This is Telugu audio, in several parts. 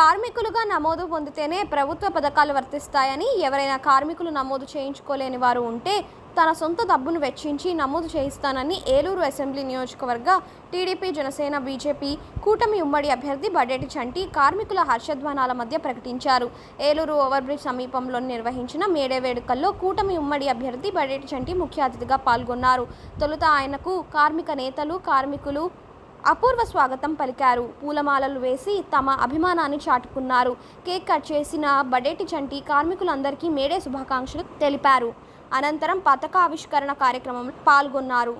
కార్మికులుగా నమోదు పొందితేనే ప్రభుత్వ పథకాలు వర్తిస్తాయని, ఎవరైనా కార్మికులు నమోదు చేయించుకోలేని వారు ఉంటే తన సొంత డబ్బును వెచ్చించి నమోదు చేయిస్తానని ఏలూరు అసెంబ్లీ నియోజకవర్గ టీడీపీ, జనసేన, బీజేపీ కూటమి ఉమ్మడి అభ్యర్థి బడేటి చంటి కార్మికుల హర్షధ్వానాల మధ్య ప్రకటించారు. ఏలూరు ఓవర్బ్రిడ్జ్ సమీపంలో నిర్వహించిన మేడే వేడుకల్లో కూటమి ఉమ్మడి అభ్యర్థి బడేటి చంటి ముఖ్య అతిథిగా పాల్గొన్నారు. తొలుత ఆయనకు కార్మిక నేతలు, కార్మికులు అపూర్వ స్వాగతం పలికారు. పూలమాలలు వేసి తమ అభిమానాన్ని చాటుకున్నారు. కేక్ కట్ చేసిన బడేటి చంటి కార్మికులందరికీ మేడే శుభాకాంక్షలు తెలిపారు. అనంతరం పతాక ఆవిష్కరణ కార్యక్రమంలో పాల్గొన్నారు.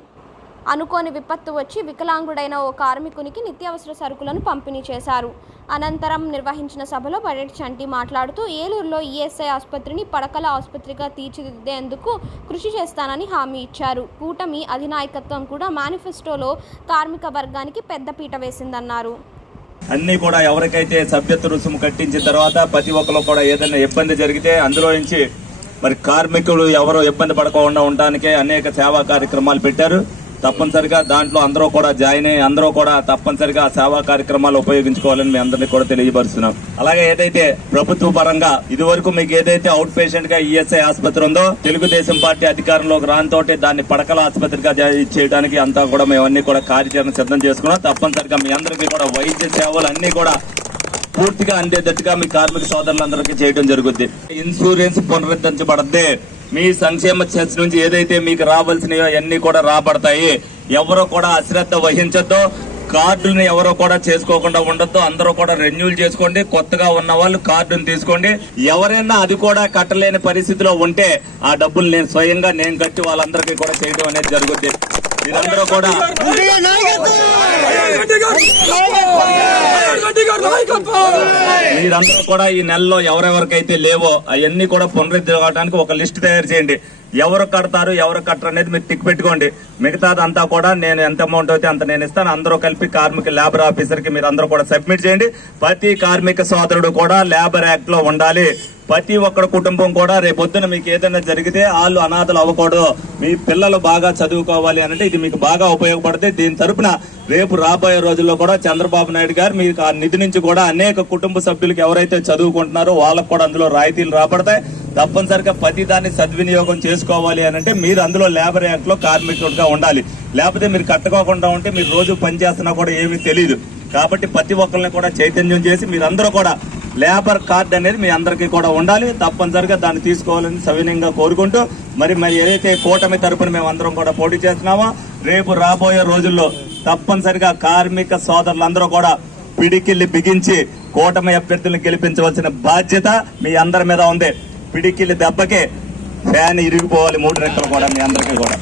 అనుకోని విపత్తు వచ్చి వికలాంగుడైన ఓ కార్మికునికి నిత్యావసర సరుకులను పంపిణీ చేశారు. అనంతరం నిర్వహించిన సభలో బడేటి చంటి మాట్లాడుతూ ఏలూరులో ఈఎస్ఐ ఆసుపత్రిని పడకల ఆసుపత్రిగా తీర్చిదిద్దేందుకు కృషి చేస్తానని హామీ ఇచ్చారు. కూటమి అధినాయకత్వం కూడా మేనిఫెస్టోలో కార్మిక వర్గానికి పెద్దపీట వేసిందన్నారు. అన్ని కూడా ఎవరికైతే సభ్యత్వ రుసుము కట్టించిన తర్వాత ప్రతి ఒక్కరు కూడా ఏదైనా ఇబ్బంది జరిగితే అందులో నుంచి మరి కార్మికులు ఎవరో ఇబ్బంది పడకుండా ఉండడానికే అనేక సేవా కార్యక్రమాలు పెట్టారు. తప్పనిసరిగా దాంట్లో అందరూ కూడా జాయిన్ అయ్యి అందరూ కూడా తప్పనిసరిగా సేవా కార్యక్రమాలు ఉపయోగించుకోవాలని మీ అందరినీ కూడా తెలియపరుస్తున్నాం. అలాగే ఏదైతే ప్రభుత్వ పరంగా ఇదివరకు మీకు ఏదైతే అవుట్ పేషెంట్ గా ఈఎస్ఐ ఆసుపత్రి ఉందో తెలుగుదేశం పార్టీ అధికారంలోకి రానితోటి దాన్ని పడకల ఆసుపత్రిగా చేయడానికి అంతా కూడా మేమన్నీ కూడా కార్యాచరణ సిద్ధం చేసుకున్నాం. తప్పనిసరిగా మీ అందరికీ కూడా వైద్య సేవలు అన్ని కూడా పూర్తిగా అందేటట్టుగా మీ కార్మిక సోదరులందరికీ చేయడం జరుగుద్ది. ఇన్సూరెన్స్ పునరుద్ధరించబడద్ది. మీ సంక్షేమ చర్చ నుంచి ఏదైతే మీకు రావాల్సినవో అన్ని కూడా రాబడతాయి. ఎవరో కూడా అశ్రద్ధ వహించొద్దు. కార్డులను ఎవరో కూడా చేసుకోకుండా ఉండొద్దు. అందరూ కూడా రెన్యూల్ చేసుకోండి. కొత్తగా ఉన్న వాళ్ళు కార్డును తీసుకోండి. ఎవరైనా అది కూడా కట్టలేని పరిస్థితిలో ఉంటే ఆ డబ్బులు నేను స్వయంగా కట్టి వాళ్ళందరికీ కూడా చేయడం అనేది జరుగుద్ది. మీరందరూ కూడా ఈ నెలలో ఎవరెవరికైతే లేవో అవన్నీ కూడా పునరుద్ధరించడానికి ఒక లిస్ట్ తయారు చేయండి. ఎవరు కడతారు, ఎవరు కట్టరు అనేది మీరు టిక్ పెట్టుకోండి. మిగతాదంతా కూడా నేను ఎంత అమౌంట్ అయితే అంత నేను ఇస్తాను. అందరూ కలిపి కార్మిక లేబర్ ఆఫీసర్ కి మీరు అందరూ కూడా సబ్మిట్ చేయండి. ప్రతి కార్మిక సోదరుడు కూడా లేబర్ యాక్ట్ లో ఉండాలి. ప్రతి ఒక్కరి కుటుంబం కూడా రేపొద్దున మీకు ఏదైనా జరిగితే వాళ్ళు అనాథలు అవ్వకూడదు. మీ పిల్లలు బాగా చదువుకోవాలి అంటే ఇది మీకు బాగా ఉపయోగపడుతుంది. దీని తరపున రేపు రాబోయే రోజుల్లో కూడా చంద్రబాబు నాయుడు గారు మీకు ఆ నిధి నుంచి కూడా అనేక కుటుంబ సభ్యులకు ఎవరైతే చదువుకుంటున్నారో వాళ్ళకు కూడా అందులో రాయితీలు రాబడతాయి. తప్పనిసరిగా ప్రతి దాన్ని సద్వినియోగం చేసుకోవాలి అంటే మీరు అందులో లేబర్ యాక్ట్ లో కార్మికుడిగా ఉండాలి. లేకపోతే మీరు కట్టుకోకుండా ఉంటే మీరు రోజు పనిచేస్తున్నా కూడా ఏమీ తెలియదు. కాబట్టి ప్రతి ఒక్కరిని కూడా చైతన్యం చేసి మీరందరూ కూడా లేబర్ కార్డు అనేది మీ అందరికీ కూడా ఉండాలి. తప్పనిసరిగా దాన్ని తీసుకోవాలని సవినయంగా కోరుకుంటూ మరి ఏదైతే కూటమి తరపున మేమందరం కూడా పోటీ చేస్తున్నామో రేపు రాబోయే రోజుల్లో తప్పనిసరిగా కార్మిక సోదరులందరూ కూడా పిడికిల్లి బిగించి కూటమి అభ్యర్థులను గెలిపించవలసిన బాధ్యత మీ అందరి మీద ఉంది. పిడికిల్లి దెబ్బకే ఫ్యాన్ ఇరిగిపోవాలి 3 రెక్కలు కూడా మీ అందరికీ కూడా.